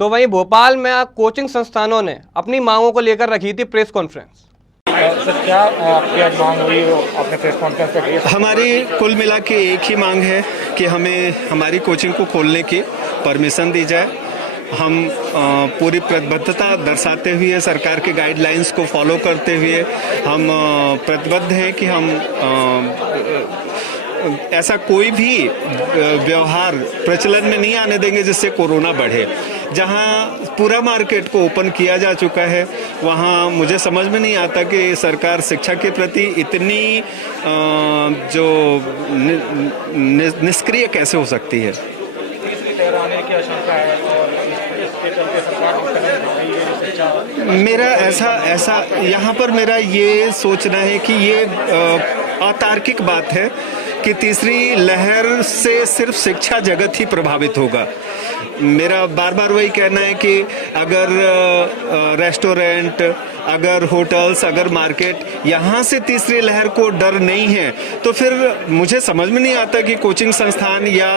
तो वहीं भोपाल में कोचिंग संस्थानों ने अपनी मांगों को लेकर रखी थी प्रेस कॉन्फ्रेंस। सर, क्या आपकी आज मांग हुई हो आपने प्रेस कॉन्फ्रेंस पे की? हमारी कुल मिला के एक ही मांग है कि हमें हमारी कोचिंग को खोलने की परमिशन दी जाए। हम पूरी प्रतिबद्धता दर्शाते हुए सरकार के गाइडलाइंस को फॉलो करते हुए हम प्रतिबद्ध हैं कि हम ऐसा कोई भी व्यवहार प्रचलन में नहीं आने देंगे जिससे कोरोना बढ़े। जहां पूरा मार्केट को ओपन किया जा चुका है वहां मुझे समझ में नहीं आता कि सरकार शिक्षा के प्रति इतनी जो निष्क्रिय कैसे हो सकती है। आने की आशंका है और इसके चलते सरकार मेरा ऐसा यहाँ पर मेरा ये सोचना है कि ये अतार्किक बात है कि तीसरी लहर से सिर्फ शिक्षा जगत ही प्रभावित होगा। मेरा बार बार वही कहना है कि अगर रेस्टोरेंट, अगर होटल्स, अगर मार्केट, यहाँ से तीसरी लहर को डर नहीं है तो फिर मुझे समझ में नहीं आता कि कोचिंग संस्थान या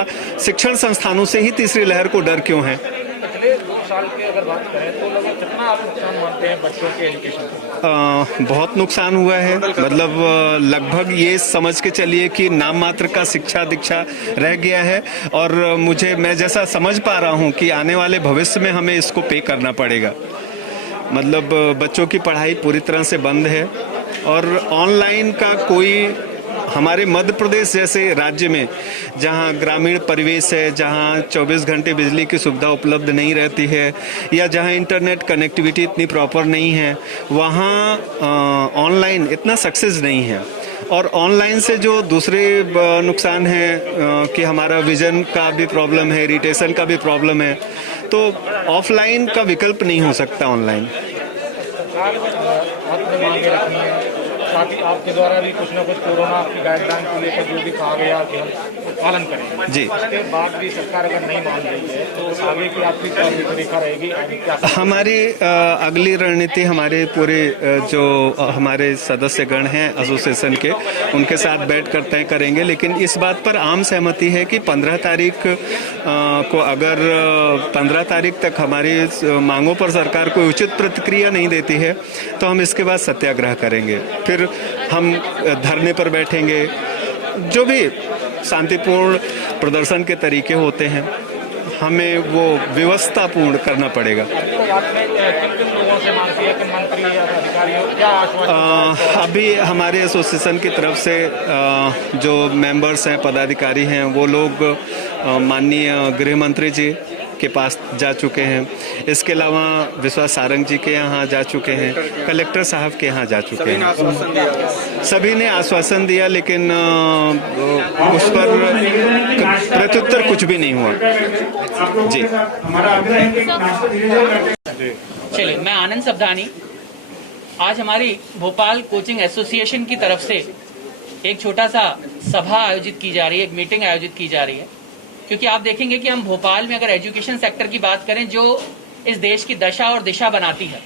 शिक्षण संस्थानों से ही तीसरी लहर को डर क्यों है। पिछले 2 साल की अगर बात करें तो लगभग कितना आप नुकसान मानते हैं बच्चों के एजुकेशन को? बहुत नुकसान हुआ है। मतलब लगभग ये समझ के चलिए कि नाम मात्र का शिक्षा दीक्षा रह गया है और मैं जैसा समझ पा रहा हूँ कि आने वाले भविष्य में हमें इसको पे करना पड़ेगा। मतलब बच्चों की पढ़ाई पूरी तरह से बंद है और ऑनलाइन का कोई हमारे मध्य प्रदेश जैसे राज्य में जहां ग्रामीण परिवेश है, जहां 24 घंटे बिजली की सुविधा उपलब्ध नहीं रहती है या जहां इंटरनेट कनेक्टिविटी इतनी प्रॉपर नहीं है, वहां ऑनलाइन इतना सक्सेस नहीं है। और ऑनलाइन से जो दूसरे नुकसान है कि हमारा विजन का भी प्रॉब्लम है, इरिटेशन का भी प्रॉब्लम है, तो ऑफलाइन का विकल्प नहीं हो सकता ऑनलाइन। साथ ही आपके द्वारा भी कुछ ना कुछ कोरोना की गाइडलाइन को लेकर जो भी कहा गया कि हम पालन करेंगे जी, उसके बाद भी सरकार अगर नहीं मान रही है तो आगे की आपकी क्या रेखा रहेगी? हमारी अगली रणनीति हमारे पूरे जो हमारे सदस्यगण हैं एसोसिएशन के, उनके साथ बैठ कर तय करेंगे। लेकिन इस बात पर आम सहमति है कि 15 तारीख को अगर 15 तारीख तक हमारी मांगों पर सरकार कोई उचित प्रतिक्रिया नहीं देती है तो हम इसके बाद सत्याग्रह करेंगे। फिर हम धरने पर बैठेंगे। जो भी शांतिपूर्ण प्रदर्शन के तरीके होते हैं हमें वो व्यवस्थापूर्ण करना पड़ेगा। अभी हमारे एसोसिएशन की तरफ से जो मेंबर्स हैं, पदाधिकारी हैं, वो लोग माननीय गृह मंत्री जी के पास जा चुके हैं। इसके अलावा विश्वास सारंग जी के यहाँ जा चुके हैं, कलेक्टर साहब के यहाँ जा चुके हैं। सभी ने आश्वासन दिया लेकिन उस पर प्रत्युत्तर कुछ भी नहीं हुआ। जी चलिए, मैं आनंद सबदानी। आज हमारी भोपाल कोचिंग एसोसिएशन की तरफ से एक छोटा सा सभा आयोजित की जा रही है, एक मीटिंग आयोजित की जा रही है, क्योंकि आप देखेंगे कि हम भोपाल में अगर एजुकेशन सेक्टर की बात करें जो इस देश की दशा और दिशा बनाती है,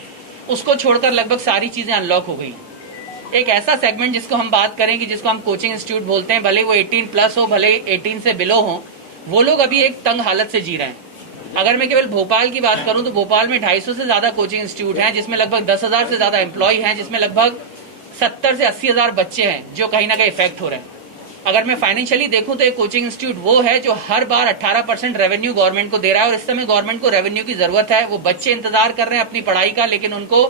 उसको छोड़कर लगभग सारी चीजें अनलॉक हो गई। एक ऐसा सेगमेंट जिसको हम बात करें कि जिसको हम कोचिंग इंस्टीट्यूट बोलते हैं, भले वो 18+ हो, भले 18 से बिलो हो, वो लोग अभी एक तंग हालत से जी रहे हैं। अगर मैं केवल भोपाल की बात करूं तो भोपाल में 250 से ज्यादा कोचिंग इंस्टीट्यूट हैं, जिसमें लगभग 10,000 से ज्यादा एम्प्लॉय हैं, जिसमें लगभग 70 से 80 हजार बच्चे हैं जो कहीं ना कहीं इफेक्ट हो रहे हैं। अगर मैं फाइनेंशियली देखूं तो एक कोचिंग इंस्टीट्यूट वो है जो हर बार 18% रेवेन्यू गवर्नमेंट को दे रहा है और इस समय गवर्नमेंट को रेवेन्यू की जरूरत है। वो बच्चे इंतजार कर रहे हैं अपनी पढ़ाई का, लेकिन उनको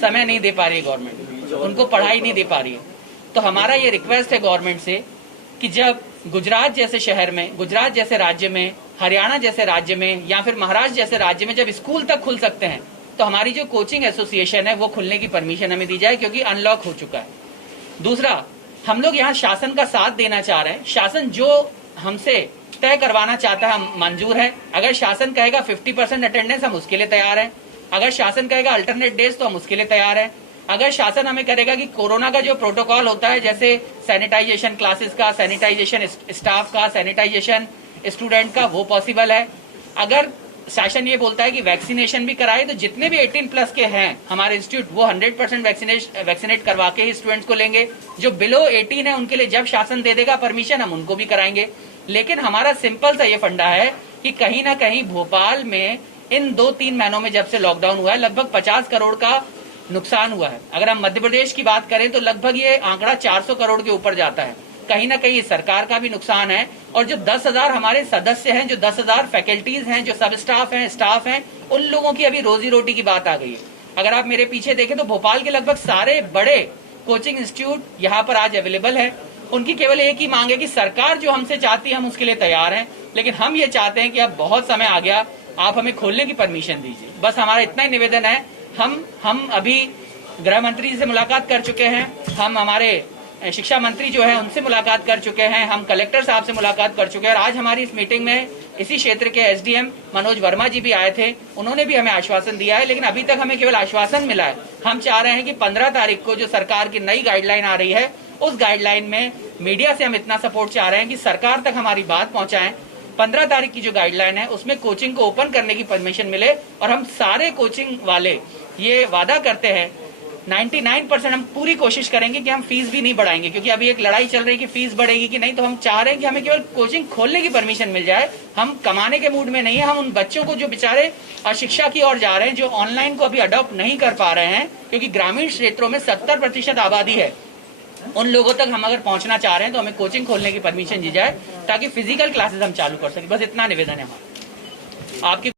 समय नहीं दे पा रही है गवर्नमेंट, उनको पढ़ाई नहीं दे पा रही है। तो हमारा ये रिक्वेस्ट है गवर्नमेंट से कि जब गुजरात जैसे शहर में, गुजरात जैसे राज्य में, हरियाणा जैसे राज्य में या फिर महाराष्ट्र जैसे राज्य में जब स्कूल तक खुल सकते हैं तो हमारी जो कोचिंग एसोसिएशन है वो खुलने की परमिशन हमें दी जाए, क्योंकि अनलॉक हो चुका है। दूसरा, हम लोग यहाँ शासन का साथ देना चाह रहे हैं। शासन जो हमसे तय करवाना चाहता है हम मंजूर है। अगर शासन कहेगा 50% अटेंडेंस, हम उसके लिए तैयार हैं। अगर शासन कहेगा अल्टरनेट डेज, तो हम उसके लिए तैयार हैं। अगर शासन हमें करेगा कि कोरोना का जो प्रोटोकॉल होता है, जैसे सैनिटाइजेशन क्लासेस का, सैनिटाइजेशन स्टाफ का, सैनिटाइजेशन स्टूडेंट का, वो पॉसिबल है। अगर शासन ये बोलता है कि वैक्सीनेशन भी कराए, तो जितने भी 18+ के हैं हमारे इंस्टीट्यूट, वो 100% वैक्सीनेट करवा के ही स्टूडेंट्स को लेंगे। जो बिलो 18 है उनके लिए जब शासन दे देगा परमिशन, हम उनको भी कराएंगे। लेकिन हमारा सिंपल सा ये फंडा है कि कहीं ना कहीं भोपाल में इन 2-3 महीनों में जब से लॉकडाउन हुआ है लगभग 50 करोड़ का नुकसान हुआ है। अगर हम मध्य प्रदेश की बात करें तो लगभग ये आंकड़ा 400 करोड़ के ऊपर जाता है। कहीं ना कहीं सरकार का भी नुकसान है और जो 10,000 हमारे सदस्य हैं, जो 10,000 फैकल्टीज हैं, जो सब स्टाफ हैं, उन लोगों की अभी रोजी रोटी की बात आ गई है। अगर आप मेरे पीछे देखें तो भोपाल के लगभग सारे बड़े कोचिंग इंस्टीट्यूट यहाँ पर आज अवेलेबल है। उनकी केवल एक ही मांग है कि सरकार जो हमसे चाहती है हम उसके लिए तैयार हैं, लेकिन हम ये चाहते हैं कि अब बहुत समय आ गया, आप हमें खोलने की परमिशन दीजिए। बस हमारा इतना ही निवेदन है। हम अभी गृह मंत्री जी से मुलाकात कर चुके हैं, हम हमारे शिक्षा मंत्री जो है उनसे मुलाकात कर चुके हैं, हम कलेक्टर साहब से मुलाकात कर चुके हैं और आज हमारी इस मीटिंग में इसी क्षेत्र के एसडीएम मनोज वर्मा जी भी आए थे। उन्होंने भी हमें आश्वासन दिया है, लेकिन अभी तक हमें केवल आश्वासन मिला है। हम चाह रहे हैं कि 15 तारीख को जो सरकार की नई गाइडलाइन आ रही है उस गाइडलाइन में मीडिया से हम इतना सपोर्ट चाह रहे हैं कि सरकार तक हमारी बात पहुंचाएं। 15 तारीख की जो गाइडलाइन है उसमें कोचिंग को ओपन करने की परमिशन मिले और हम सारे कोचिंग वाले ये वादा करते हैं 99% हम पूरी कोशिश करेंगे कि हम फीस भी नहीं बढ़ाएंगे, क्योंकि अभी एक लड़ाई चल रही है कि फीस बढ़ेगी कि नहीं। तो हम चाह रहे हैं कि हमें केवल कोचिंग खोलने की परमिशन मिल जाए। हम कमाने के मूड में नहीं है। हम उन बच्चों को जो बेचारे अशिक्षा की ओर जा रहे हैं, जो ऑनलाइन को अभी अडॉप्ट नहीं कर पा रहे हैं, क्योंकि ग्रामीण क्षेत्रों में 70% आबादी है, उन लोगों तक हम अगर पहुंचना चाह रहे हैं तो हमें कोचिंग खोलने की परमिशन दी जाए ताकि फिजिकल क्लासेस हम चालू कर सकें। बस इतना निवेदन है हमारा। आपकी